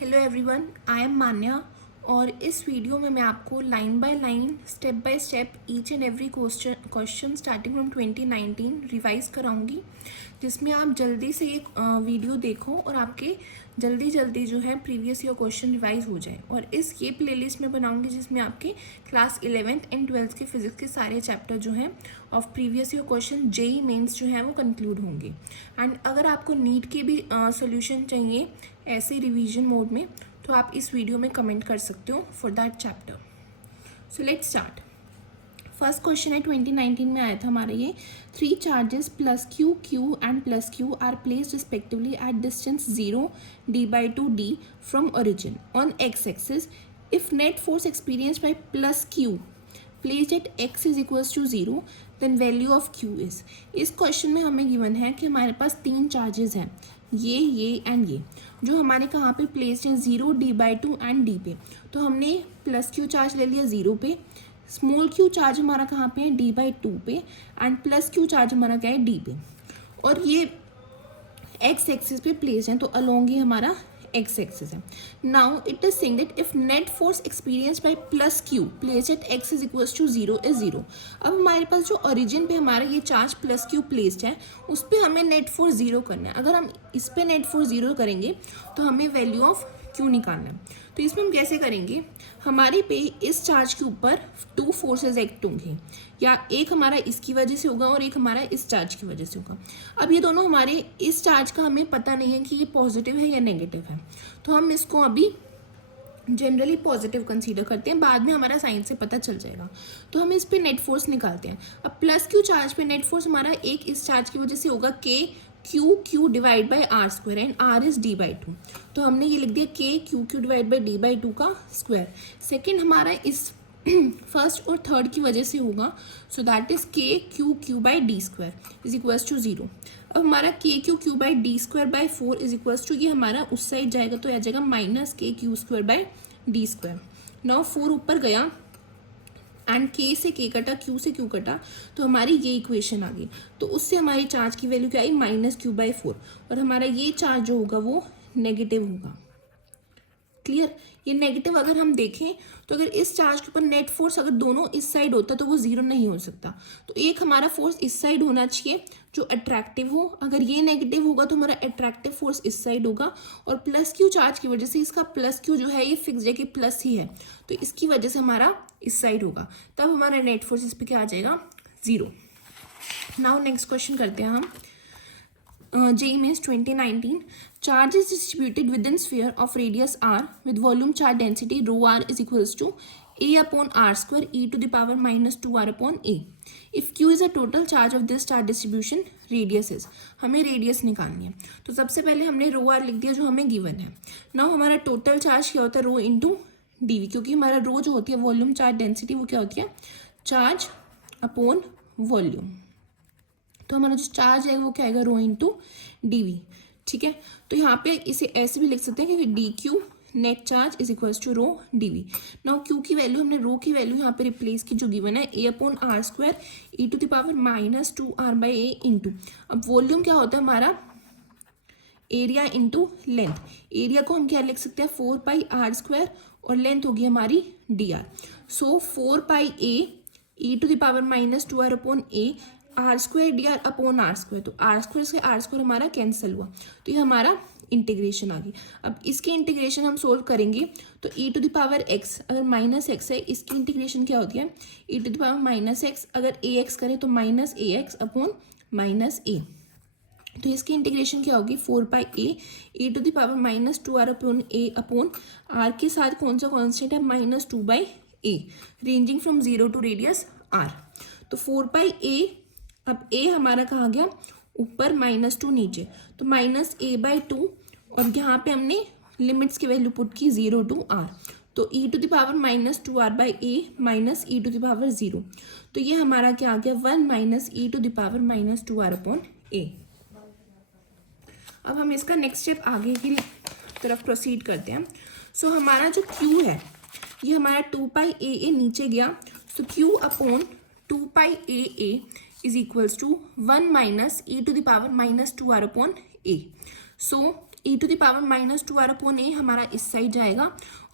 Hello everyone, I am Manya और इस video में मैं आपको line by line step by step each and every question starting from 2019 revise कराऊंगी, जिसमें आप जल्दी से ये वीडियो देखो और आपके जल्दी जो है प्रीवियस ईयर क्वेश्चन रिवाइज हो जाए। और ये प्लेलिस्ट में बनाऊंगी जिसमें आपके क्लास 11th एंड 12th के फिजिक्स के सारे चैप्टर जो हैं of previous year question JEE Mains जो है वो कंक्लूड होंगे। एंड अगर आपको नीट के भी सोल्यूशन चाहिए ऐसे रिवीजन मोड में, तो आप इस वीडियो में कमेंट कर सकते हो for that chapter. So let's start. First question है 2019 में आया था हमारा ये, 3 charges plus q q and plus q are placed respectively at distance 0 d/2 d from origin on x axis if net force experienced by plus q placed at x is equals to 0 then value of q is. इस question में हमें given है कि हमारे पास 3 charges हैं, ये and ये, जो हमारे कहाँ पे प्लेस्ड हैं 0 d/2 एंड d पे। तो हमने प्लस क्यू चार्ज ले लिया 0 पे, स्मॉल क्यू चार्ज हमारा कहाँ पे है d/2 पे, एंड प्लस क्यू चार्ज हमारा क्या है d पे, और ये एक्स एक्सिस पे प्लेस्ड हैं, तो अलोंग ये हमारा एक्स एक्सिस है। Now it is saying that if net force experienced by plus q placed at x is equals to 0 is 0। अब हमारे पास जो ओरिजिन पे हमारा ये चार्ज प्लस क्यू प्लेस्ड है उस पर हमें नेट फोर्स 0 करना है। अगर हम इस पे नेट फोर्स 0 करेंगे तो हमें वैल्यू ऑफ क्यू निकालना है। तो इसमें हम कैसे करेंगे, हमारे पे इस चार्ज के ऊपर 2 फोर्सेज एक्ट होंगे, या एक हमारा इसकी वजह से होगा और एक हमारा इस चार्ज की वजह से होगा। अब ये दोनों हमारे इस चार्ज का हमें पता नहीं है कि ये पॉजिटिव है या नेगेटिव है, तो हम इसको अभी जनरली पॉजिटिव कंसीडर करते हैं, बाद में हमारा साइन से पता चल जाएगा। तो हम इस पे नेट फोर्स निकालते हैं। अब प्लस क्यू चार्ज पे नेट फोर्स हमारा एक इस चार्ज की वजह से होगा k q divide by r square, and r is d/2। तो हमने ये लिख दिया के क्यू डिवाइड बाई d/2 का स्क्वायर। सेकेंड हमारा इस फर्स्ट और थर्ड की वजह से होगा, so that is k q by d square is equals to 0। अब हमारा k q by d square by 4 is equals to, ये हमारा उस साइड जाएगा तो आ जाएगा माइनस के Q square by d square. Now 4 ऊपर गया एंड के से के कटा, क्यू से क्यू कटा, तो हमारी ये इक्वेशन आ गई। तो उससे हमारी चार्ज की वैल्यू क्या आई, -q/4, और हमारा ये चार्ज जो होगा वो नेगेटिव होगा। क्लियर। ये नेगेटिव अगर हम देखें तो अगर इस चार्ज के ऊपर नेट फोर्स अगर दोनों इस साइड होता तो वो 0 नहीं हो सकता। तो एक हमारा फोर्स इस साइड होना चाहिए जो अट्रैक्टिव हो, अगर ये नेगेटिव होगा तो हमारा अट्रैक्टिव फोर्स इस साइड होगा, और प्लस क्यू चार्ज की वजह से इसका प्लस क्यू जो है ये फिक्स है कि प्लस ही है, तो इसकी वजह से हमारा इस साइड होगा, तब हमारा नेट फोर्स इस पर क्या आ जाएगा, 0। नाउ नेक्स्ट क्वेश्चन करते हैं हम। JEE Mains 2019, charge is distributed within sphere of radius r with volume charge density rho r is equals to a upon r square e to the power -2r upon a. If q is a total charge of this charge distribution, radius is, हमें radius निकालनी है। तो सबसे पहले हमने रो are लिख दिया जो हमें गिवन है। नाउ हमारा टोटल चार्ज क्या होता है, रो इंटू डी, क्योंकि हमारा रो जो होती है वॉल्यूम चार्ज डेंसिटी वो क्या होती है, चार्ज अपॉन वॉल्यूम। तो हमारा जो चार्ज है वो क्या आएगा, रो इंटू डी। ठीक है, तो यहाँ पे इसे ऐसे भी लिख सकते हैं कि d q net charge is equals to rho d v. Now q की वैल्यू हमने रो की वैल्यू यहाँ पे रिप्लेस की जो गिवन है a upon r square e to the power -2r by a into, अब वॉल्यूम क्या होता है हमारा, एरिया इंटू लेंथ। एरिया को हम क्या लिख सकते हैं, 4πr स्क्वायर, और लेंथ होगी हमारी dr। So 4πa e to the power -2r upon a r square d r upon r square, तो आर स्क्वायर से आर स्क्वायर हमारा कैंसिल हुआ, तो ये हमारा इंटीग्रेशन आ गई। अब इसके इंटीग्रेशन हम सोल्व करेंगे तो e to the power x, अगर -x है इसकी इंटीग्रेशन क्या होती है, e to the power -x, अगर ax करें तो -ax अपॉन -a, तो इसकी इंटीग्रेशन क्या होगी, 4πa e to the power -2r upon a upon r के साथ कौन सा कॉन्स्टेंट है, -2/a, ranging from 0 to radius r। तो 4πa, अब a हमारा कहाँ गया, ऊपर -2 नीचे, तो -a/2, और यहाँ पे हमने लिमिट्स की वैल्यू पुट की 0 टू r, तो e to the power -2r by a minus e to the power 0, तो ये हमारा क्या आ गया, 1 - e to the power -2r upon a। अब हम इसका नेक्स्ट स्टेप आगे की तरफ प्रोसीड करते हैं। सो हमारा जो q है ये हमारा 2πaa नीचे गया, तो q upon 2πaa is equals to 1 - e to the power -2r upon a। So e to the power -2r/a हमारा इस साइड जाएगा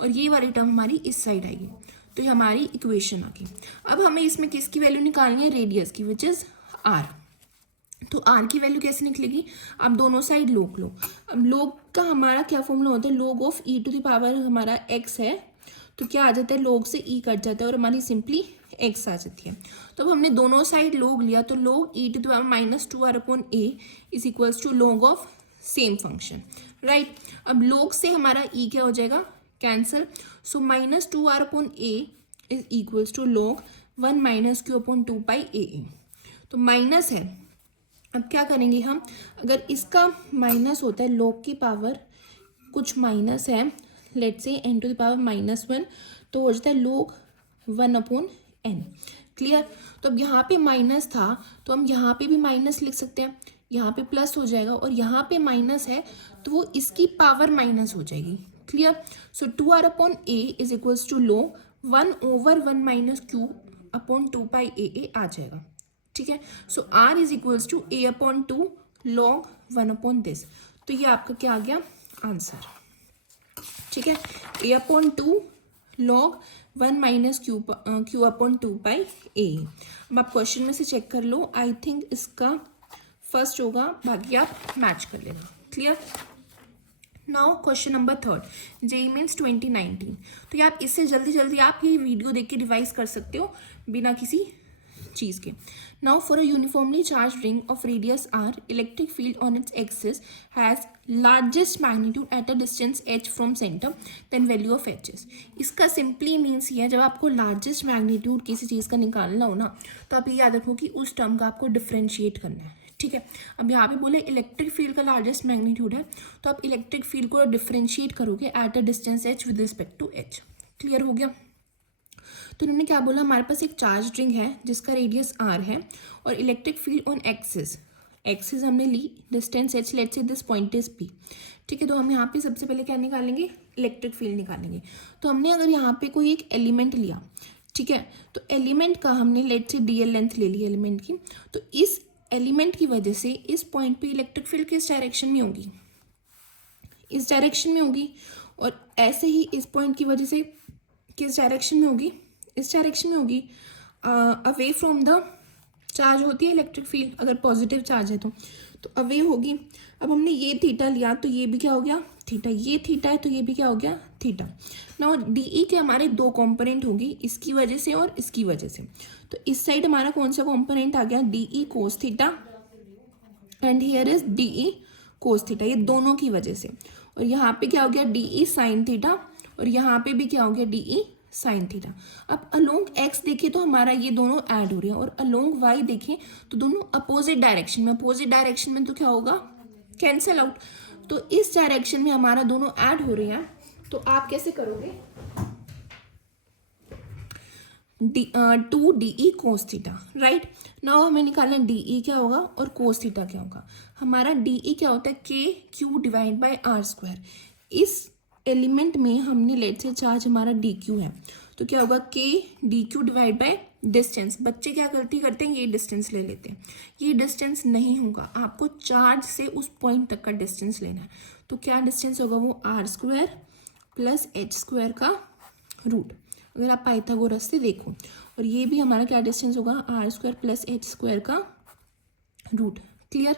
और ये वाली टर्म हमारी इस साइड आएगी। तो ये हमारी इक्वेशन आ गई। अब हमें इसमें किसकी वैल्यू निकालनी है, रेडियस की, विच इज़ r। तो r की वैल्यू कैसे निकलेगी, आप दोनों साइड लोग लो। अब लोग का हमारा क्या फॉर्मूला होता है, log of e to the power हमारा x है, तो क्या आ जाता है, लोग से e कट जाता है और हमारी सिंपली x आ जाती है। तो अब हमने दोनों साइड लोग लिया, तो log e to the power -2r/a is equals to log of same function, right. अब लोग से हमारा e क्या हो जाएगा, cancel. So -2r/a is equals to log 1 - q/2π तो माइनस है। अब क्या करेंगे हम, अगर इसका माइनस होता है, log की पावर कुछ माइनस है, लेट से n टू द पावर -1, तो हो जाता है log 1/n। क्लियर। तो अब यहाँ पे माइनस था तो हम यहाँ पे भी माइनस लिख सकते हैं, यहाँ पे प्लस हो जाएगा, और यहाँ पे माइनस है तो वो इसकी पावर माइनस हो जाएगी। Clear. So 2r/a is equals to log 1/1 - q/2π आ जाएगा। ठीक है। So r is equals to a/2 log 1/this। तो ये आपका क्या आ गया, आंसर। ठीक है, a/2 log 1 - q/2π। अब आप क्वेश्चन में से चेक कर लो, आई थिंक इसका फर्स्ट होगा, बाकी आप मैच कर लेना। Clear. Now question number 3 JEE Mains 2019। तो ये आप इससे जल्दी जल्दी आप ये वीडियो देख के रिवाइज कर सकते हो बिना किसी चीज़ के। Now for a uniformly charge ring of radius r, electric field on its axis has largest magnitude at a distance h from centre then value of hs। इसका सिंपली मीन्स ये है, जब आपको लार्जेस्ट मैग्नीट्यूड किसी चीज़ का निकालना हो ना, तो आप ये याद रखो कि उस टर्म का आपको डिफ्रेंशिएट करना है। ठीक है। अब यहाँ पे बोले इलेक्ट्रिक फील्ड का लार्जेस्ट मैग्नीट्यूड है, तो आप इलेक्ट्रिक फील्ड को डिफ्रेंशिएट करोगे at a distance h with respect to h। Clear हो गया। तो उन्होंने क्या बोला, हमारे पास एक चार्ज रिंग है जिसका रेडियस r है और इलेक्ट्रिक फील्ड ऑन एक्सिस हमने ली, distance h, let's say this point is p। ठीक है। तो हम यहाँ पे सबसे पहले क्या निकालेंगे, इलेक्ट्रिक फील्ड निकालेंगे। तो हमने अगर यहाँ पे कोई एक एलिमेंट लिया, ठीक है, तो एलिमेंट का हमने लेट्स से dl लेंथ ले ली एलिमेंट की, तो इस एलिमेंट की वजह से इस पॉइंट पे इलेक्ट्रिक फील्ड किस डायरेक्शन में होगी, इस डायरेक्शन में होगी, और ऐसे ही इस पॉइंट की वजह से किस डायरेक्शन में होगी, इस डायरेक्शन में होगी, अवे फ्रॉम द चार्ज होती है इलेक्ट्रिक फील्ड, अगर पॉजिटिव चार्ज है तो अवे होगी। अब हमने ये थीटा लिया तो ये भी क्या हो गया, थीटा, ये थीटा है तो ये भी क्या हो गया, थीटा। नाउ डी के हमारे दो कंपोनेंट होगी, इसकी वजह से और इसकी वजह से। तो इस साइड हमारा कौन सा कंपोनेंट आ गया, d cos theta, and here is d cos theta, ये दोनों की वजह से। और यहाँ पे क्या हो गया, डी साइन थीटा, और यहाँ पे भी क्या हो गया, डी साइन थीटा। अब अलोंग एक्स देखें तो हमारा ये दोनों ऐड हो रहे हैं, और अलोंग वाई देखें तो दोनों अपोजिट डायरेक्शन में, अपोजिट डायरेक्शन में तो क्या होगा, कैंसिल आउट। तो इस डायरेक्शन में हमारा दोनों ऐड हो रहे हैं, तो आप कैसे करोगे, 2 कोस थीटा, राइट। नाउ हमें निकालना डी क्या होगा और कोस थीटा क्या होगा। हमारा डी क्या होता है, KQ/r²। इस एलिमेंट में हमने लेट से चार्ज हमारा DQ है, तो क्या होगा, KDQ/ डिस्टेंस। बच्चे क्या करते हैं, ये डिस्टेंस ले लेते हैं, ये डिस्टेंस नहीं होगा, आपको चार्ज से उस पॉइंट तक का डिस्टेंस लेना है। तो क्या डिस्टेंस होगा, वो r² + h² का रूट, अगर आप पाइथागोरस से देखो। और ये भी हमारा क्या डिस्टेंस होगा, r² + h² का रूट। क्लियर।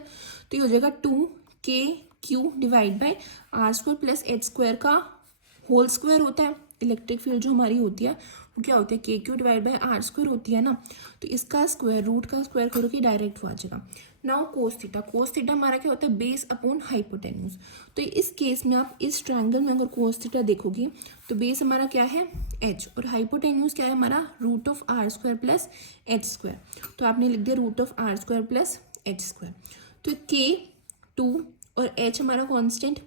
तो ये हो जाएगा 2KQ/r² + h² का होल स्क्वायर होता है। इलेक्ट्रिक फील्ड जो हमारी होती है वो क्या होती है, KQ/r² होती है ना, तो इसका स्क्वायर, रूट का स्क्वायर करोगे डायरेक्ट वो आ जाएगा। नाउ कोस थीटा हमारा क्या होता है, बेस अपॉन हाइपोटेन्यूज। तो इस केस में आप इस ट्रायंगल में अगर कोस थीटा देखोगे तो बेस हमारा क्या है, h, और हाइपोटेन्यूज क्या है हमारा, √r² + h²। तो आपने लिख दिया √r² + h²। तो K2 और h हमारा कांस्टेंट,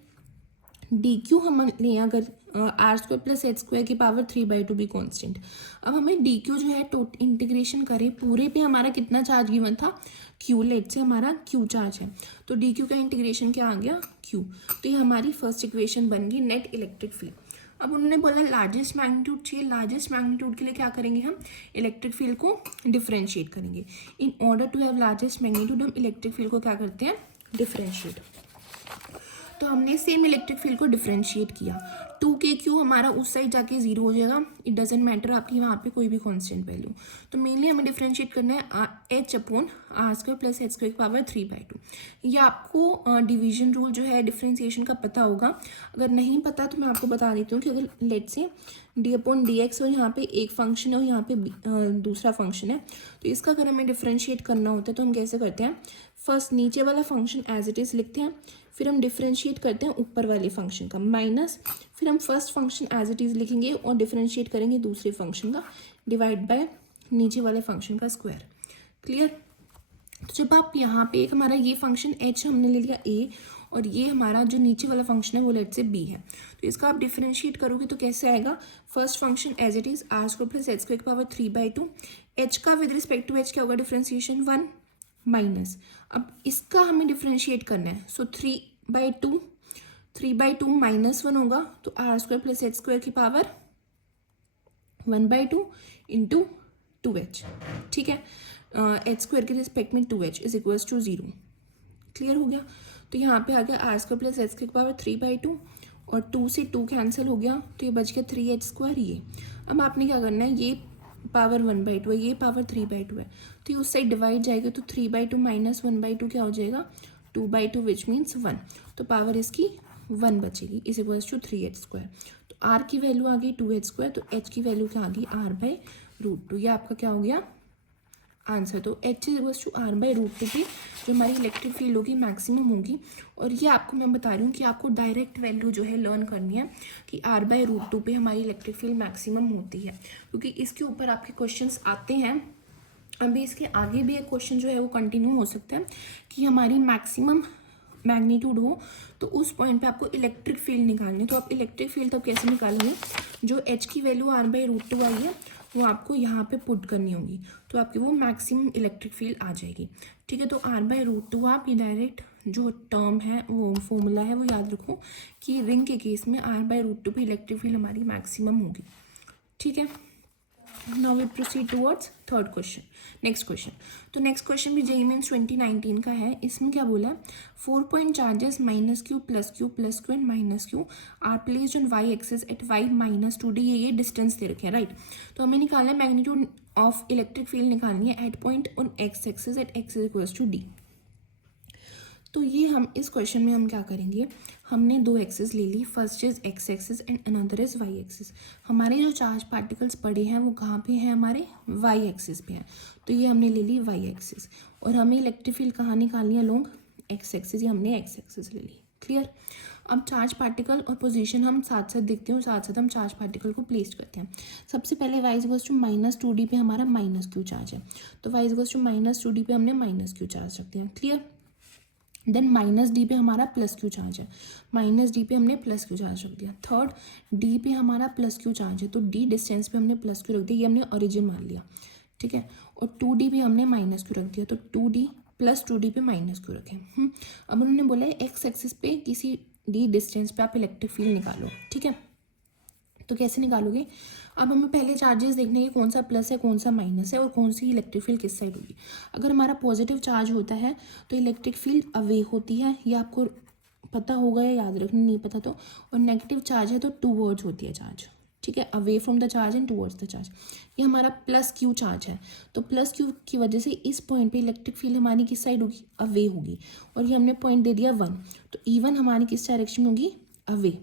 DQ हम लें अगर r² + h² की पावर 3/2 भी कांस्टेंट। अब हमें DQ जो है इंटीग्रेशन करें, पूरे पे हमारा कितना चार्ज गिवन था, Q, लेट से हमारा Q चार्ज है, तो DQ का इंटीग्रेशन क्या आ गया, Q। तो ये हमारी फर्स्ट इक्वेशन बन गई, नेट इलेक्ट्रिक फील्ड। अब उन्होंने बोला लार्जेस्ट मैग्नीट्यूड चाहिए, लार्जेस्ट मैग्नीट्यूड के लिए क्या करेंगे, हम इलेक्ट्रिक फील्ड को डिफ्रेंशिएट करेंगे। In order to have largest magnitude हम इलेक्ट्रिक फील्ड को क्या करते हैं, डिफ्रेंशिएट। तो हमने सेम इलेक्ट्रिक फील्ड को डिफरेंशिएट किया। 2k/q हमारा उस साइड जाके 0 हो जाएगा, इट डजेंट मैटर आपकी वहाँ पे कोई भी कांस्टेंट वैल्यू। तो मेनली हमें डिफरेंशिएट करना है h/r² + h²3/2। ये आपको डिवीजन रूल जो है डिफरेंशिएशन का पता होगा। अगर नहीं पता तो मैं आपको बता देती हूँ कि अगर लेट से d/dx और यहाँ पे एक फंक्शन है और यहाँ पे दूसरा फंक्शन है, तो इसका अगर हमें डिफरेंशिएट करना होता है तो हम कैसे करते हैं, फर्स्ट नीचे वाला फंक्शन एज इट इज़ लिखते हैं, फिर हम डिफरेंशिएट करते हैं ऊपर वाले फंक्शन का माइनस, फिर हम first function as it is लिखेंगे और डिफरेंशिएट करेंगे दूसरे फंक्शन का, डिवाइड बाय नीचे वाले फंक्शन का स्क्वायर। क्लियर। तो जब आप यहाँ पे एक हमारा ये फंक्शन h हमने ले लिया a और ये हमारा जो नीचे वाला फंक्शन है वो लेट से b है, तो इसका आप डिफरेंशिएट करोगे तो कैसे आएगा, first function as it is r² + h²3/2, h का विद रिस्पेक्ट टू h क्या होगा डिफरेंशिएशन 1 माइनस, अब इसका हमें डिफरेंशिएट करना है, सो 3/2 -1 होगा, तो r² + h² 1/2 इंटू 2h, ठीक है, h² के रिस्पेक्ट में 2h is equals to 0। Clear हो गया। तो यहाँ पे आ गया r² + h² 3/2 और 2 से 2 कैंसिल हो गया, तो ये बच गया 3h²। ये अब आपने क्या करना है, ये पावर 1/2 है, ये पावर 3/2 है, तो ये उस साइड डिवाइड जाएगा, तो 3/2 - 1/2 क्या हो जाएगा 2/2 विच मीन्स 1, तो पावर इसकी 1 बचेगी इज इक्वल्स टू 3h²। तो r की वैल्यू आ गई 2h², तो h की वैल्यू क्या आ गई r/√2। ये आपका क्या हो गया आंसर। तो h is equals to r/√2 पे जो हमारी इलेक्ट्रिक फील्ड होगी मैक्सिमम होगी। और ये आपको मैं बता रही हूँ कि आपको डायरेक्ट वैल्यू जो है लर्न करनी है कि r/√2 पे हमारी इलेक्ट्रिक फील्ड मैक्सिमम होती है, क्योंकि इसके ऊपर आपके क्वेश्चंस आते हैं। अभी इसके आगे भी एक क्वेश्चन जो है वो कंटिन्यू हो सकता है कि हमारी मैक्सिमम मैग्नीट्यूड हो तो उस पॉइंट पे आपको इलेक्ट्रिक फील्ड निकालनी है। तो आप इलेक्ट्रिक फील्ड तब कैसे निकालेंगे, जो h की वैल्यू r/√2 आई है वो आपको यहाँ पे पुट करनी होगी, तो आपकी वो मैक्सिमम इलेक्ट्रिक फील्ड आ जाएगी। ठीक है, तो r/√2 आप ये डायरेक्ट जो टर्म है वो फॉर्मूला है वो याद रखो कि रिंग के केस में r/√2 पे इलेक्ट्रिक फील्ड हमारी मैक्सिमम होगी। ठीक है, now we proceed towards third question, next question. तो नेक्स्ट क्वेश्चन भी जेईई मेंस 2019 का है। इसमें क्या बोला, 4 point charges -q +q +q and -q are placed on y axis at y -2d। ये डिस्टेंस दे रखे हैं, राइट। तो हमें निकालना है मैग्नीट्यूड ऑफ इलेक्ट्रिक फील्ड निकालनी है at point on x axis at x equals to d। तो ये हम इस क्वेश्चन में हम क्या करेंगे, हमने दो एक्सिस ले ली, first is x axis and another is y axis. हमारे जो चार्ज पार्टिकल्स पड़े हैं वो कहाँ पे हैं, हमारे y एक्सिस पे हैं। तो ये हमने ले ली y एक्सिस और हमें इलेक्ट्रिक फील्ड कहाँ निकालनी है, लोग x एक्सिस, ये हमने x एक्सिस ले ली। क्लियर। अब चार्ज पार्टिकल और पोजीशन हम साथ साथ देखते हैं और साथ साथ हम चार्ज पार्टिकल को प्लेस करते हैं। सबसे पहले y इक्वल्स टू -2d पे हमारा -q चार्ज है, तो y इक्वल्स टू -2d पे हमने -q चार्ज रखते हैं। क्लियर। देन -d पे हमारा +q चार्ज है, -d पे हमने +q चार्ज रख दिया। थर्ड d पे हमारा +q चार्ज है, तो d डिस्टेंस पे हमने +q रख दिया, ये हमने ओरिजिन मान लिया। ठीक है, और 2d पे हमने -q रख दिया, तो 2d +2d पे -q रखें। अब उन्होंने बोला है x एक्सिस पे किसी d डिस्टेंस पे आप इलेक्ट्रिक फील्ड निकालो। ठीक है, तो कैसे निकालोगे, अब हमें पहले चार्जेस देखने के कौन सा प्लस है कौन सा माइनस है और कौन सी इलेक्ट्रिक फील्ड किस साइड होगी। अगर हमारा पॉजिटिव चार्ज होता है तो इलेक्ट्रिक फील्ड अवे होती है, ये आपको पता होगा या याद रखना, नहीं पता तो। और नेगेटिव चार्ज है तो टूवर्ड्स होती है चार्ज। ठीक है, away from the charge and towards the charge. ये हमारा +q चार्ज है, तो +q की वजह से इस पॉइंट पे इलेक्ट्रिक फील्ड हमारी किस साइड होगी, अवे होगी। और ये हमने पॉइंट दे दिया 1, तो E1 हमारी किस डायरेक्शन होगी, अवे।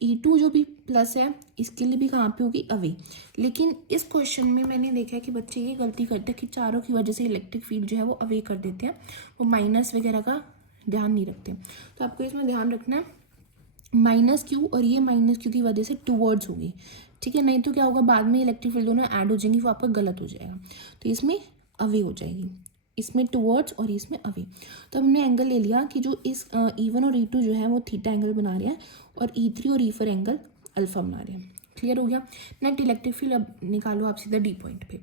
E2 जो भी प्लस है इसके लिए भी कहाँ पे होगी, अवे। लेकिन इस क्वेश्चन में मैंने देखा है कि बच्चे ये गलती करते हैं कि चारों की वजह से इलेक्ट्रिक फील्ड जो है वो अवे कर देते हैं, वो माइनस वगैरह का ध्यान नहीं रखते। तो आपको इसमें ध्यान रखना है -q और ये -q की वजह से टूवर्ड्स होगी। ठीक है, नहीं तो क्या होगा, बाद में इलेक्ट्रिक फील्ड दोनों ऐड हो जाएंगी, वो आपका गलत हो जाएगा। तो इसमें अवे हो जाएगी, इसमें टूवर्ड्स और इसमें अवे। तो हमने एंगल ले लिया कि जो इस E1 और E2 जो है वो थीटा एंगल बना रहे हैं और E3 और E4 एंगल अल्फा बना रहे हैं। क्लियर हो गया। नेक्स्ट इलेक्ट्रिक फील्ड अब निकालो आप सीधा D पॉइंट पे,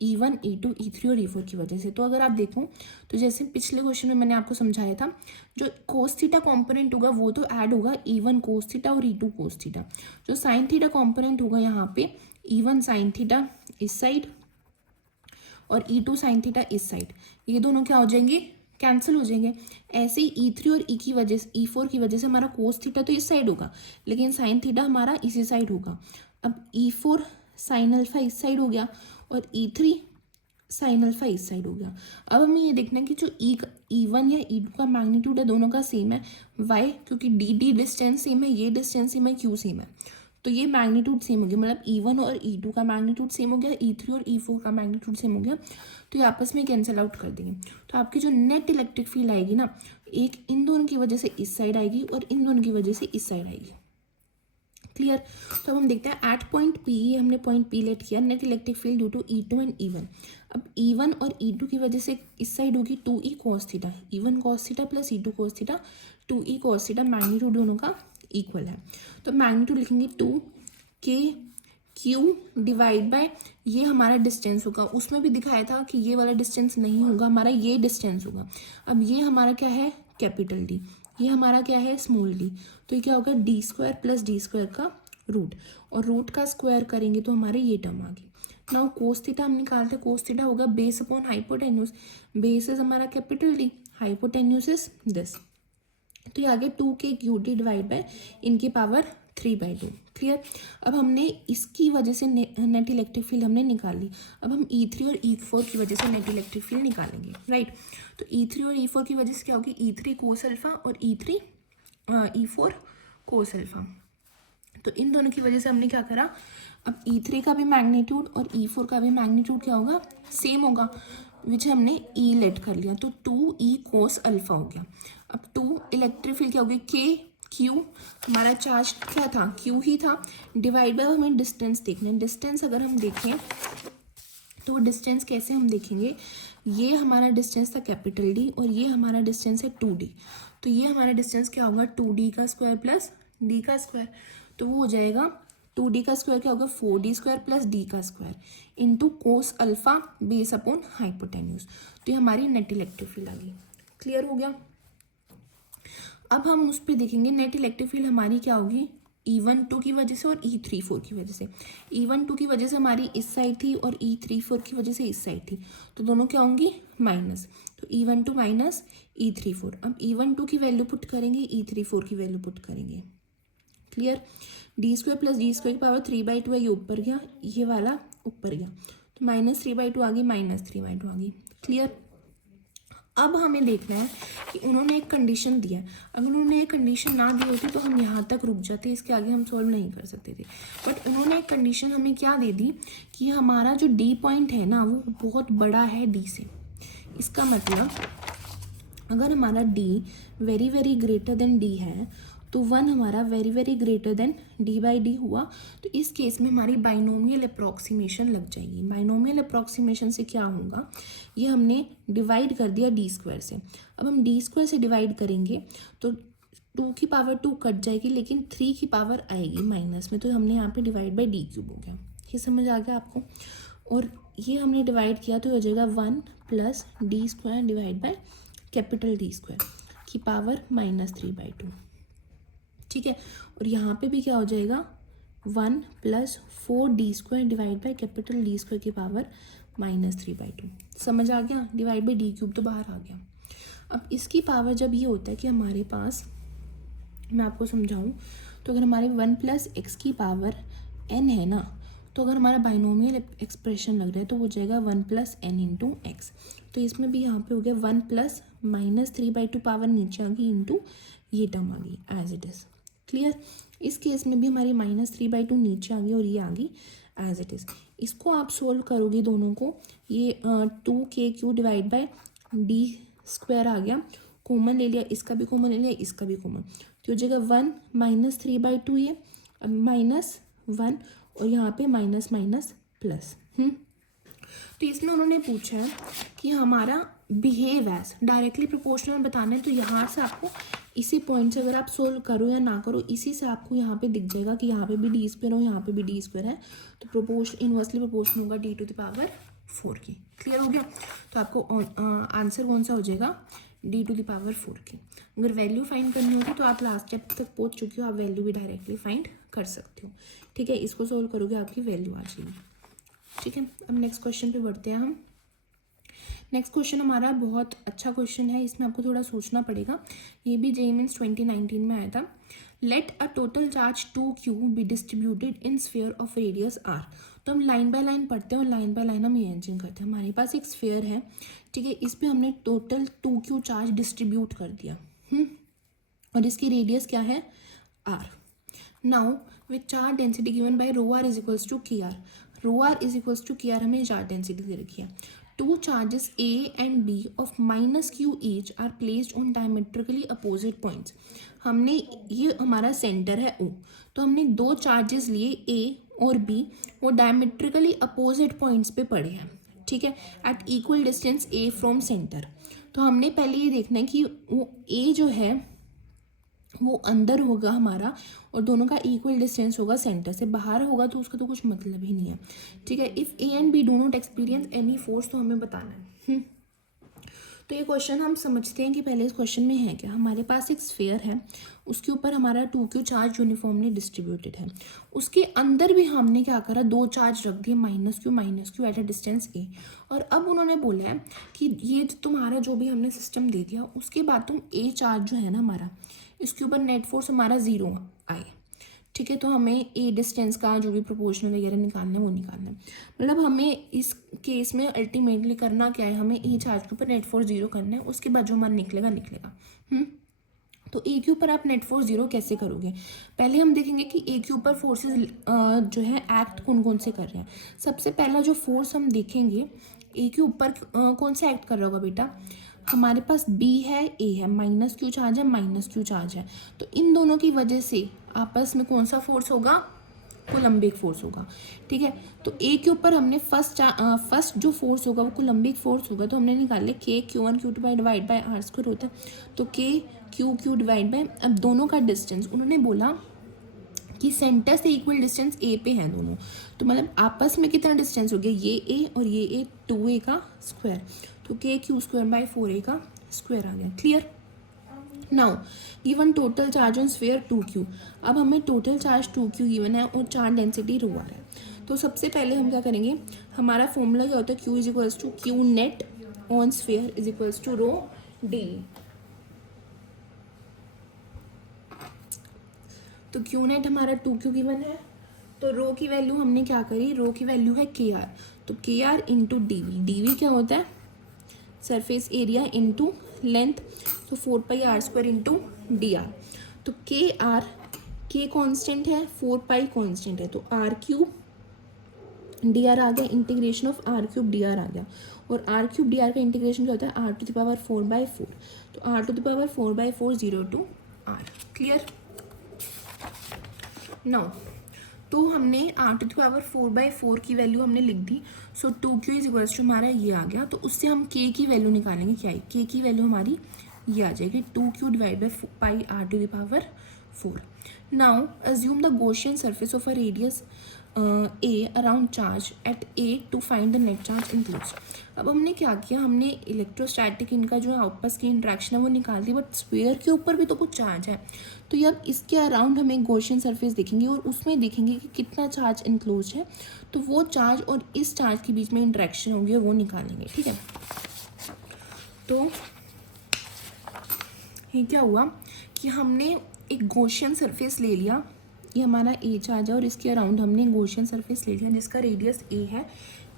E1 E2 E3 और E4 की वजह से। तो अगर आप देखो तो जैसे पिछले क्वेश्चन में मैंने आपको समझाया था, जो कोस थीटा कॉम्पोनेंट होगा वो तो ऐड होगा E1 कोस थीटा और E2 कोस थीटा। जो साइन थीटा कॉम्पोनेंट होगा यहाँ पे E1 साइन थीटा इस साइड और E2 साइन थीटा इस साइड, ये दोनों क्या हो जाएंगे, कैंसिल हो जाएंगे। ऐसे ही E3 और E4 की वजह से हमारा कोस थीटा तो इस साइड होगा, लेकिन साइन थीटा हमारा इसी साइड होगा। अब E4 साइन अल्फा इस साइड हो गया और E3 साइन अल्फा इस साइड हो गया। अब हमें ये देखना है कि जो E1 या E2 का मैग्नीट्यूड है दोनों का सेम है। वाई? क्योंकि डी डिस्टेंस सेम है, ये डिस्टेंस सेम है, क्यू सेम है, तो ये मैग्नीट्यूड सेम हो गया। मतलब E1 और E2 का मैग्नीट्यूड सेम हो गया, E3 और E4 का मैग्नीट्यूड सेम हो गया, तो ये आपस में कैंसिल आउट कर देंगे। तो आपकी जो नेट इलेक्ट्रिक फील्ड आएगी ना, एक इन दोनों की वजह से इस साइड आएगी और इन दोनों की वजह से इस साइड आएगी। क्लियर? तो अब हम देखते हैं एट पॉइंट पी, हमने पॉइंट पी लेट किया, net electric field due to E2 and E1। अब E1 और E2 की वजह से इस साइड होगी 2E cos theta, E1 cos theta plus E2 cos theta, 2E cos theta, magnitude दोनों का इक्वल है। तो मैग्नीट्यूड लिखेंगे 2KQ डिवाइड बाय ये हमारा डिस्टेंस होगा। उसमें भी दिखाया था कि ये वाला डिस्टेंस नहीं होगा, हमारा ये डिस्टेंस होगा। अब ये हमारा क्या है? Capital D. ये हमारा क्या है? Small D. तो ये क्या होगा? D² प्लस D² का रूट, और रूट का स्क्वायर करेंगे तो हमारे ये टर्म आ गई। नाउ कोस थीटा हम निकालते हैं। कोस थीटा होगा base upon hypotenuse. Base is हमारा capital D, hypotenuse is this, तो ये आ गया 2KQD डिवाइड बाय इनकी पावर 3/2। क्लियर? अब हमने इसकी वजह से नेट इलेक्ट्रिक फील्ड हमने निकाल ली। अब हम E3 और E4 की वजह से नेट इलेक्ट्रिक फील्ड निकालेंगे, राइट? तो E3 और E4 की वजह से क्या होगी? E3 कोस अल्फा और E4 कोस अल्फा। तो इन दोनों की वजह से हमने क्या करा? अब E3 का भी मैग्नीट्यूड और E4 का भी मैग्नीट्यूड क्या होगा? सेम होगा, विच हमने E लेट कर लिया, तो 2E कोस अल्फा हो गया। अब 2 इलेक्ट्रिक फील्ड क्या हो गई? KQ, हमारा चार्ज क्या था? Q ही था, डिवाइड बाय हमें डिस्टेंस देखना है। डिस्टेंस अगर हम देखें तो डिस्टेंस कैसे हम देखेंगे? ये हमारा डिस्टेंस था कैपिटल डी और ये हमारा डिस्टेंस है 2D। तो ये हमारा डिस्टेंस क्या होगा? 2D का स्क्वायर प्लस D का स्क्वायर, तो वो हो जाएगा 2D का स्क्वायर क्या होगा? 4D² प्लस D का square into cos alpha base upon hypotenuse. तो ये हमारी नेट इलेक्ट्रिक फील्ड आ गई। क्लियर हो गया? अब हम उस पर देखेंगे नेट इलेक्ट्रिक फील्ड हमारी क्या होगी? E1 2 की वजह से और E3 4 की वजह से। E1 2 की वजह से हमारी इस साइड थी और E3 4 की वजह से इस साइड थी, तो दोनों क्या होंगी? माइनस। तो E1 2 माइनस E3 4। अब E1 2 की वैल्यू पुट करेंगे, E3 4 की वैल्यू पुट करेंगे। क्लियर? D² प्लस D² की पावर 3/2 है, ये ऊपर गया, ये वाला ऊपर गया, तो -3/2 आ गई, -3/2 आ गई। क्लियर? अब हमें देखना है कि उन्होंने एक कंडीशन दिया है। अगर उन्होंने एक कंडीशन ना दी होती तो हम यहाँ तक रुक जाते, इसके आगे हम सॉल्व नहीं कर सकते थे। बट उन्होंने एक कंडीशन हमें क्या दे दी कि हमारा जो D पॉइंट है ना, वो बहुत बड़ा है D से। इसका मतलब अगर हमारा D very very greater than D है, तो 1 हमारा very very greater than D/D हुआ, तो इस केस में हमारी बाइनोमियल अप्रॉक्सीमेशन लग जाएगी। बाइनोमियल अप्रॉक्सीमेशन से क्या होगा? ये हमने डिवाइड कर दिया D² से। अब हम D² से डिवाइड करेंगे तो 2 की पावर 2 कट जाएगी, लेकिन 3 की पावर आएगी माइनस में, तो हमने यहाँ पे डिवाइड बाई D³ हो गया। ये समझ आ गया आपको? और ये हमने डिवाइड किया तो हो जाएगा 1 plus D² divide by capital D² की पावर -3/2। ठीक है, और यहाँ पे भी क्या हो जाएगा? 1 plus 4D² divide by capital D² की पावर -3/2। समझ आ गया? डिवाइड बाई D³ तो बाहर आ गया। अब इसकी पावर जब ये होता है कि हमारे पास, मैं आपको समझाऊँ तो अगर हमारे 1 प्लस x की पावर n है ना, तो अगर हमारा बाइनोमियल एक्सप्रेशन लग रहा है तो वो जाएगा 1 प्लस n इंटू एक्स। तो इसमें भी यहाँ पे हो गया 1 प्लस -3/2 पावर नीचे आ गई इंटू ये टर्म आ गई एज इट इज़। क्लियर? इस केस में भी हमारी -3/2 नीचे आ गई और ये आ गई एज इट इज़। इसको आप सोल्व करोगे दोनों को, ये 2KQ डिवाइड बाय D² आ गया, कॉमन ले लिया, इसका भी कॉमन ले लिया, इसका भी कॉमन, तो हो जाएगा 1 -3/2, ये अब -1 और यहाँ पे माइनस माइनस प्लस। तो इसमें उन्होंने पूछा है कि हमारा बिहेव एज डायरेक्टली प्रोपोर्शनल बताना है, तो यहाँ से आपको इसी पॉइंट से अगर आप सोल्व करो या ना करो, इसी से आपको यहाँ पे दिख जाएगा कि यहाँ पे भी D² हो, यहाँ पे भी D² है, तो इन्वर्सली प्रोपोर्शन होगा D⁴ की। क्लियर हो गया? तो आपको आंसर कौन सा हो जाएगा? D⁴ की। अगर वैल्यू फाइंड करनी होगी तो आप लास्ट स्टेप तक पहुँच चुके हो, आप वैल्यू भी डायरेक्टली फाइंड कर सकते हो। ठीक है, इसको सोल्व करोगे आपकी वैल्यू आ जाएगी। ठीक है, अब नेक्स्ट क्वेश्चन पे बढ़ते हैं हम। नेक्स्ट क्वेश्चन हमारा बहुत अच्छा क्वेश्चन है, इसमें आपको थोड़ा सोचना पड़ेगा। ये भी जेईई मेंस 2019 में आया था। Let a total charge 2q be distributed in sphere of radius r। तो हम लाइन बाय लाइन पढ़ते हैं और लाइन बाय लाइन हम इमेजिन करते हैं। हमारे पास एक स्फीयर है, ठीक है, इस पर हमने टोटल 2q चार्ज डिस्ट्रीब्यूट कर दिया, और इसकी रेडियस क्या है, r। Now with charge density given by rho r is equals to k r. Rho r is equals to k r हमें चार्ज डेंसिटी दे रखी है। Two charges A and B of -q each are placed on diametrically opposite points. हमने, ये हमारा centre है O, तो हमने दो चार्जेस लिए A और B, वो डायमेट्रिकली अपोजिट पॉइंट्स पे पड़े हैं, ठीक है, at equal distance A from centre. तो हमने पहले ये देखना है कि वो A जो है वो अंदर होगा हमारा, और दोनों का इक्वल डिस्टेंस होगा सेंटर से। बाहर होगा तो उसका तो कुछ मतलब ही नहीं है, ठीक है। If A and B do not experience any force, तो हमें बताना है। तो ये क्वेश्चन हम समझते हैं कि पहले इस क्वेश्चन में है क्या। हमारे पास एक स्फीयर है, उसके ऊपर हमारा 2q चार्ज यूनिफॉर्मली डिस्ट्रीब्यूटेड है। उसके अंदर भी हमने क्या करा, दो चार्ज रख दिए -q eight a distance a। और अब उन्होंने बोला है कि ये तुम्हारा जो भी हमने सिस्टम दे दिया, उसके बाद तुम a चार्ज जो है ना हमारा, इसके ऊपर नेट फोर्स हमारा 0 आए, ठीक है। तो हमें ए डिस्टेंस का जो भी प्रोपोर्शनल वगैरह निकालना है वो निकालना है। मतलब हमें इस केस में अल्टीमेटली करना क्या है, हमें ए चार्ज के ऊपर नेट फोर्स 0 करना है, उसके बाद जो हमारा निकलेगा। तो ए के ऊपर आप नेट फोर्स 0 कैसे करोगे। पहले हम देखेंगे कि ए के ऊपर फोर्सेस जो है एक्ट कौन कौन से कर रहे हैं। सबसे पहला जो फोर्स हम देखेंगे, ए के ऊपर कौन सा एक्ट कर रहा होगा बेटा, हमारे पास B है, A है, -q चार्ज है, -q चार्ज है। तो इन दोनों की वजह से आपस में कौन सा फोर्स होगा, कोलम्बिक फोर्स होगा, ठीक है। तो A के ऊपर हमने फर्स्ट जो फोर्स होगा वो कोलम्बिक फोर्स होगा, तो हमने निकाले K Q1 divide by R square होता है। तो K Q डिवाइड बाय, अब दोनों का डिस्टेंस उन्होंने बोला कि सेंटर से इक्वल डिस्टेंस A पे हैं दोनों, तो मतलब आपस में कितना डिस्टेंस हो गया, ये A और ये A, 2A का स्क्वायर, तो KQ² बाय 4A का स्क्वायर आ गया। Clear. Now given total charge on sphere 2q। अब हमें टोटल चार्ज 2q गिवन है और चार्ज डेंसिटी रो आर है। तो सबसे पहले हम क्या करेंगे, हमारा फॉर्मूला क्या होता है, Q is equals to Q net on sphere is equals to rho d. तो Q नेट हमारा 2q गिवन है, तो रो की वैल्यू हमने क्या करी, रो की वैल्यू है KR, तो KR इंटू DV क्या होता है, सरफेस एरिया इंटू लेंथ, तो 4πr² इंटू DR। तो के कांस्टेंट है, 4π कांस्टेंट है, तो r³ dr आ गया, इंटीग्रेशन ऑफ r³ dr आ गया। और r³ dr का इंटीग्रेशन क्या होता है, r⁴/4। तो r⁴/4 0 to r। Clear. Now तो हमने r⁴/4 की वैल्यू हमने लिख दी। सो 2q इज इक्वल्स टू हमारा ये आ गया। तो उससे हम k की वैल्यू निकालेंगे, क्या है k की वैल्यू हमारी ये आ जाएगी, 2q divide by πr⁴। Now assume the Gaussian surface of a radius a around charge at a to find the net charge includes. अब हमने क्या किया, हमने इलेक्ट्रोस्टैटिक इनका जो आपस की इंट्रैक्शन है वो निकाल दी, बट स्फीयर के ऊपर भी तो कुछ चार्ज है। तो ये अब इसके अराउंड हमें गॉसियन सरफेस देखेंगे और उसमें देखेंगे कि कितना चार्ज इनक्लोज है, तो वो चार्ज और इस चार्ज के बीच में इंट्रैक्शन होगी वो निकालेंगे, ठीक है। तो ये क्या हुआ कि हमने एक गॉसियन सरफेस ले लिया, ये हमारा ए चार्ज है और इसके अराउंड हमने गॉसियन सरफेस ले लिया जिसका रेडियस ए है,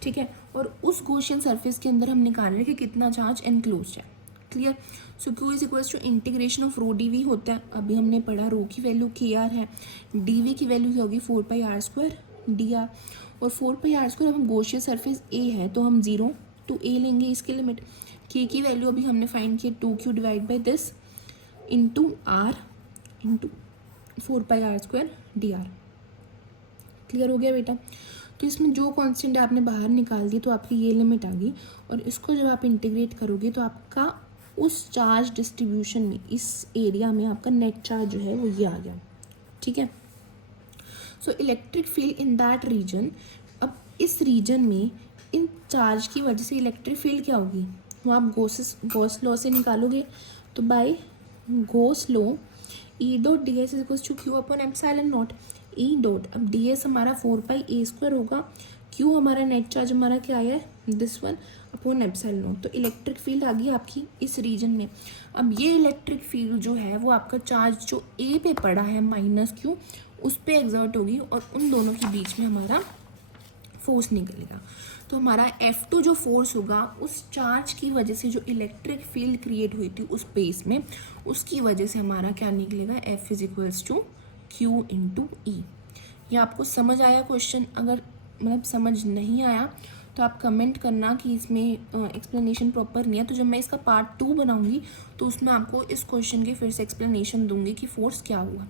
ठीक है। और उस गॉसियन सरफेस के अंदर हम निकाल रहे हैं कि कितना चार्ज एनक्लोज है। Clear. So Q is equals to integration of rho dv होता है, अभी हमने पढ़ा रो की वैल्यू KR है, dv की वैल्यू क्या होगी 4πr² dr। और 4πr² हम गॉसियन सरफेस A है तो हम 0 to a लेंगे इसके लिमिट। K की वैल्यू अभी हमने फाइंड किया 2q divide by this into R into 4πr² dr। Clear हो गया बेटा। तो इसमें जो कांस्टेंट आपने बाहर निकाल दी तो आपकी ये लिमिट आ गई, और इसको जब आप इंटीग्रेट करोगे तो आपका उस चार्ज डिस्ट्रीब्यूशन में इस एरिया में आपका नेट चार्ज जो है वो ये आ गया, ठीक है। So electric field in that region, अब इस रीजन में इन चार्ज की वजह से इलेक्ट्रिक फील्ड क्या होगी, वो आप गॉस लॉ से निकालोगे। तो by Gauss law e dot d s is to q upon epsilon naught e dot, अब डी एस हमारा 4πa² होगा, क्यू हमारा नेट चार्ज हमारा क्या आया है this one upon epsilon not. तो इलेक्ट्रिक फील्ड आ गई आपकी इस रीजन में। अब ये इलेक्ट्रिक फील्ड जो है वो आपका चार्ज जो ए पे पड़ा है माइनस क्यू उस पर एग्जर्ट होगी और उन दोनों के बीच में हमारा फोर्स निकलेगा। तो हमारा F2 जो फोर्स होगा उस चार्ज की वजह से जो इलेक्ट्रिक फील्ड क्रिएट हुई थी उस स्पेस में, उसकी वजह से हमारा क्या निकलेगा F is equals to q into E. ये आपको समझ आया क्वेश्चन? अगर मतलब समझ नहीं आया तो आप कमेंट करना कि इसमें एक्सप्लेनेशन प्रॉपर नहीं है। तो जब मैं इसका पार्ट 2 बनाऊंगी तो उसमें आपको इस क्वेश्चन की फिर से एक्सप्लेनेशन दूंगी कि फोर्स क्या हुआ।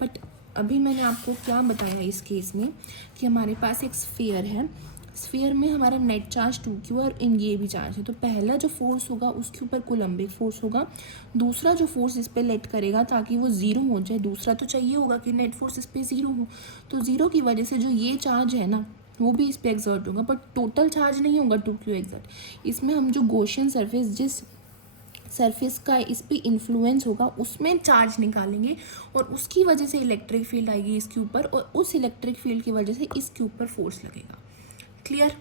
बट अभी मैंने आपको क्या बताया इस केस में कि हमारे पास एक स्फीयर है, स्फीयर में हमारा नेट चार्ज 2q और इन ये भी चार्ज है। तो पहला जो फोर्स होगा उसके ऊपर कोलम्बिक फोर्स होगा, दूसरा जो फोर्स इस पर लेट करेगा ताकि वो ज़ीरो हो जाए, दूसरा तो चाहिए होगा कि नेट फोर्स इस पर ज़ीरो हो, तो ज़ीरो की वजह से जो ये चार्ज है ना वो भी इस पर एग्जर्ट होगा, बट टोटल चार्ज नहीं होगा 2q एग्जर्ट। इसमें हम जो गॉसियन सरफेस जिस सरफेस का इस पे इन्फ्लुएंस होगा उसमें चार्ज निकालेंगे और उसकी वजह से इलेक्ट्रिक फील्ड आएगी इसके ऊपर और उस इलेक्ट्रिक फील्ड की वजह से इसके ऊपर फोर्स लगेगा। क्लियर?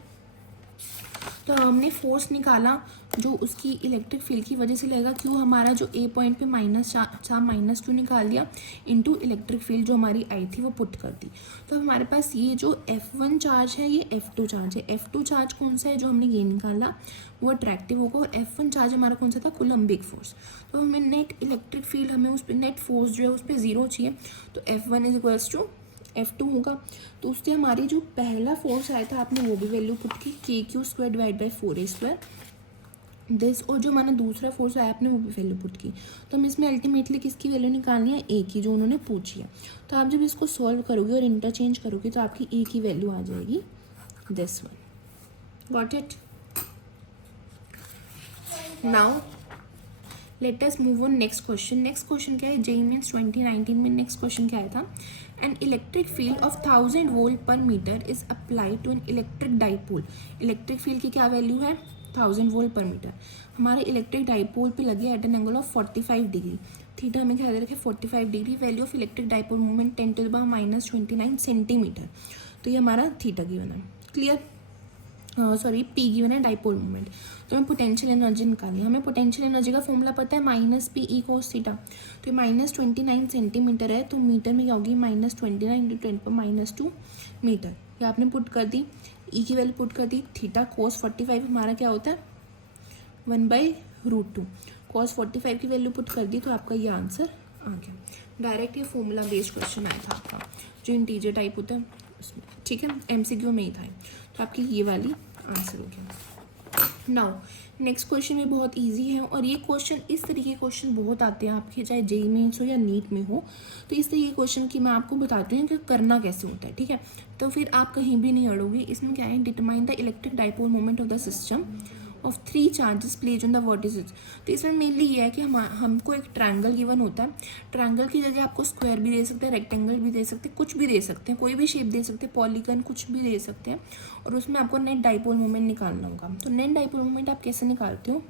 तो हमने फोर्स निकाला जो उसकी इलेक्ट्रिक फील्ड की वजह से लगेगा, क्यों हमारा जो ए पॉइंट पे माइनस क्यू निकाल दिया इनटू इलेक्ट्रिक फील्ड जो हमारी आई थी वो पुट कर दी। तो हमारे पास ये जो F1 चार्ज है ये F2 चार्ज है। F2 चार्ज कौन सा है जो हमने ये निकाला वो अट्रैक्टिव होगा और F1 चार्ज हमारा कौन सा था कोलम्बिक फोर्स। तो हमें नेट इलेक्ट्रिक फील्ड हमें उस पर नेट फोर्स जो है उस पर ज़ीरो चाहिए, तो F1 is equals to F2 होगा। तो उससे हमारी जो पहला फोर्स आया था आपने वो भी वैल्यू पुट की KQ² divide by 4a² this, और जो हमारा दूसरा फोर्स आया आपने वो भी वैल्यू पुट की। तो हम इसमें अल्टीमेटली किसकी वैल्यू निकालनी है ए की, जो उन्होंने पूछी है। तो आप जब इसको सॉल्व करोगे और इंटरचेंज करोगे तो आपकी ए की वैल्यू आ जाएगी this one. Got it? Now let us move on next question. Next question क्या है? जेईई मेंस 2019 में नेक्स्ट क्वेश्चन क्या आया था? An electric field of 1000 volt per metre is apply to an electric dipole. Electric field की क्या value है? 1000 volt per metre. हमारे इलेक्ट्रिक डाइपोल पे लगे at an angle of 45 degree. Theta हमें क्या दे रखे? 45 degree. Value of electric dipole movement 10⁻⁻29 centimetre. तो ये हमारा थीटा गिवन है। क्लियर? सॉरी पी गिवन है डाइपोल मूवमेंट। तो हमें पोटेंशियल एनर्जी निकालनी है। हमें पोटेंशियल एनर्जी का फॉर्मूला पता है -PE cos थीटा। तो ये -29 सेंटीमीटर है तो मीटर में क्या होगी? -29 × 10⁻⁻2 मीटर। ये आपने पुट कर दी, ई की वैल्यू पुट कर दी। थीटा cos 45 हमारा क्या होता है? 1/√2। cos 45 की वैल्यू पुट कर दी तो आपका ये आंसर आ गया। डायरेक्ट ये फॉर्मूला बेस्ड क्वेश्चन आया था आपका जो इंटीजर टाइप होता है उसमें। ठीक है, MCQ में ही था। तो आपकी ये वाली आंसर हो गया। नाउ नेक्स्ट क्वेश्चन भी बहुत इजी है और ये क्वेश्चन इस तरीके के क्वेश्चन बहुत आते हैं आपके, चाहे जेईई मेंस हो या नीट में हो। तो इस तरीके के क्वेश्चन की मैं आपको बताती हूँ कि करना कैसे होता है। ठीक है, तो फिर आप कहीं भी नहीं अड़ोगे। इसमें क्या है? Determine the electric dipole moment of the system of 3 charges placed on the vertices. तो इसमें मेनली ये है कि हमको एक ट्रायंगल गिवन होता है। ट्रायंगल की जगह आपको स्क्वायर भी दे सकते हैं, रेक्टेंगल भी दे सकते हैं, कुछ भी दे सकते हैं, कोई भी शेप दे सकते हैं, पॉलीगन कुछ भी दे सकते हैं। और उसमें आपको नेट डाइपोल मोमेंट निकालना होगा। तो नेट डाइपोल मोमेंट आप कैसे निकालते हो?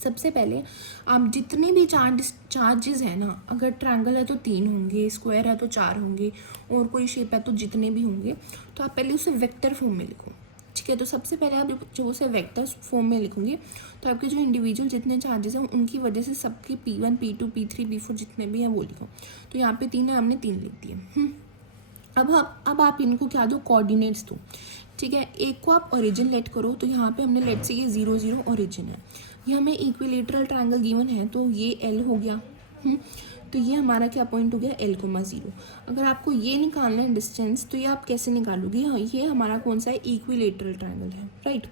सबसे पहले आप जितने भी चार्जेस हैं ना, अगर ट्रायंगल है तो 3 होंगे, स्क्वायर है तो 4 होंगे, और कोई शेप है तो जितने भी होंगे, तो आप पहले उसे वेक्टर फॉर्म में लिखो। ठीक है, तो सबसे पहले आप जब उसे वेक्टर फॉर्म में लिखोगे तो आपके जो इंडिविजुअल जितने चार्जेस हैं उनकी वजह से सबके P1 P2 P3 P4 जितने भी हैं वो लिखो। तो यहाँ पे 3 है, हमने 3 लिख दिए। अब आप इनको क्या दो? कोऑर्डिनेट्स दो। ठीक है, एक को आप ओरिजिन लेट करो। तो यहाँ पे हमने लेट से ये 0 0 ओरिजिन है। ये हमें इक्विलेटरल ट्रायंगल गिवन है तो ये L हो गया। तो ये हमारा क्या पॉइंट हो गया? L,0। अगर आपको ये निकालना है डिस्टेंस तो ये आप कैसे निकालोगे? हाँ, ये हमारा कौन सा है? इक्विलेटरल ट्रायंगल है, राइट।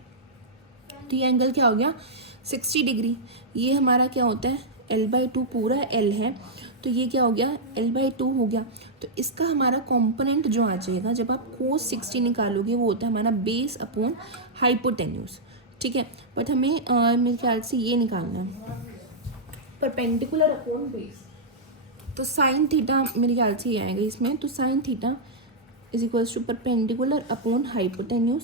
तो ये एंगल क्या हो गया? 60 डिग्री। ये हमारा क्या होता है? L/2 पूरा L है तो ये क्या हो गया? L/2 हो गया। तो इसका हमारा कॉम्पोनेंट जो आ जाएगा जब आप cos 60 निकालोगे वो होता है हमारा बेस अपॉन हाइपोटेन्यूज। ठीक है, बट हमें मेरे ख्याल से ये निकालना है परपेंडिकुलर अपॉन बेस। तो साइन थीटा मेरे ख्याल से ये आएगा इसमें। तो sine theta is equals to perpendicular upon hypotenuse,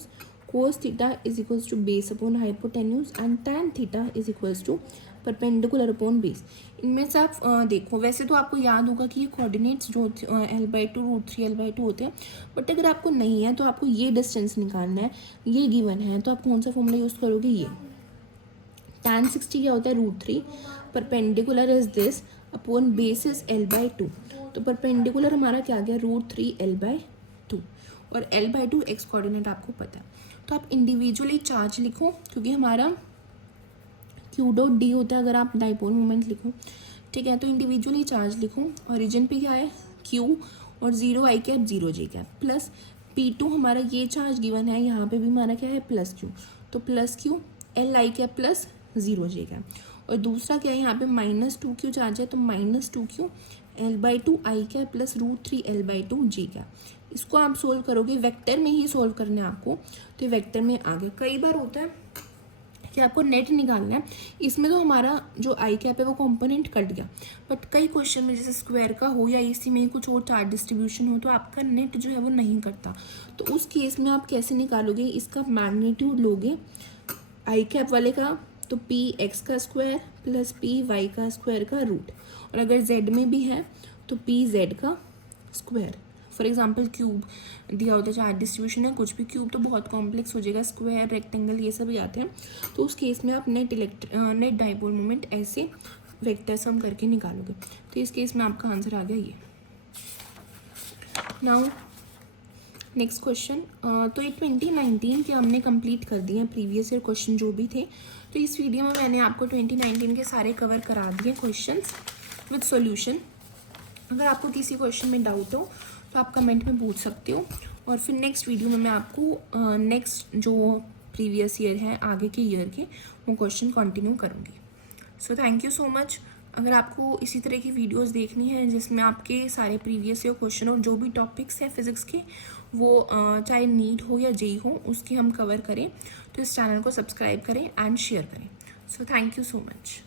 cos theta is equals to base upon hypotenuse, and tan theta is equals to perpendicular upon base. इनमें से आप देखो, वैसे तो आपको याद होगा कि ये कोऑर्डिनेट्स जो L/2 √3 L/2 होते हैं, बट अगर आपको नहीं है तो आपको ये डिस्टेंस निकालना है, ये गिवन है, तो आप कौन सा फॉर्मूला यूज़ करोगे, ये tan 60 क्या होता है √3, perpendicular is this upon base is L/2, तो परपेंडिकुलर हमारा क्या आ गया √3 L/2, और L/2 एक्स कोऑर्डिनेट आपको पता है। तो आप इंडिविजुअली चार्ज लिखो, क्योंकि हमारा Q डॉट D होता है अगर आप डाइपोल मोमेंट लिखो, ठीक है। तो इंडिविजुअली चार्ज लिखो, ओरिजिन पे क्या है Q और 0 i cap 0 j cap, plus P2 हमारा ये चार्ज गिवन है, यहाँ पे भी हमारा क्या है प्लस Q, तो plus Q L i cap plus 0 j cap, और दूसरा क्या है यहाँ पे -2Q चार्ज है, तो -2Q L/2 i cap plus √3 L/2 j cap. इसको आप सोल्व करोगे, वेक्टर में ही सोल्व करना है आपको, तो वेक्टर में आगे कई बार होता है कि आपको नेट निकालना है। इसमें तो हमारा जो आई कैप है वो कंपोनेंट कट गया, बट कई क्वेश्चन में जैसे स्क्वायर का हो या इसी में कुछ और चार्ज डिस्ट्रीब्यूशन हो, तो आपका नेट जो है वो नहीं करता। तो उस केस में आप कैसे निकालोगे, इसका मैग्नीट्यूड लोगे आई कैप वाले का, तो पी एक्स का स्क्वायर प्लस पी वाई का स्क्वायर का रूट, और अगर जेड में भी है तो पी जेड का स्क्वायर। फॉर एग्जाम्पल क्यूब दिया होता है, चार्ज डिस्ट्रीब्यूशन है कुछ भी, क्यूब तो बहुत कॉम्प्लेक्स हो जाएगा, स्क्वायर रेक्टेंगल ये सब भी आते हैं, तो उस केस में आप नेट डाइपोल मोमेंट ऐसे वेक्टर सम करके निकालोगे। तो इस केस में आपका आंसर आ गया ये। नाउ नेक्स्ट क्वेश्चन, तो ये 2019 के हमने कंप्लीट कर दिए हैं प्रीवियस ईयर क्वेश्चन जो भी थे। तो इस वीडियो में मैंने आपको 2019 के सारे कवर करा दिए क्वेश्चंस विद सॉल्यूशन। अगर आपको किसी क्वेश्चन में डाउट हो तो आप कमेंट में पूछ सकते हो, और फिर नेक्स्ट वीडियो में मैं आपको नेक्स्ट जो प्रीवियस ईयर है आगे के ईयर के वो क्वेश्चन कंटिन्यू करूँगी। So thank you so much. अगर आपको इसी तरह की वीडियोस देखनी है जिसमें आपके सारे प्रीवियस ईयर क्वेश्चन और जो भी टॉपिक्स हैं फिजिक्स के वो चाहे नीट हो या जेई हो उसकी हम कवर करें, तो इस चैनल को सब्सक्राइब करें एंड शेयर करें। So thank you so much.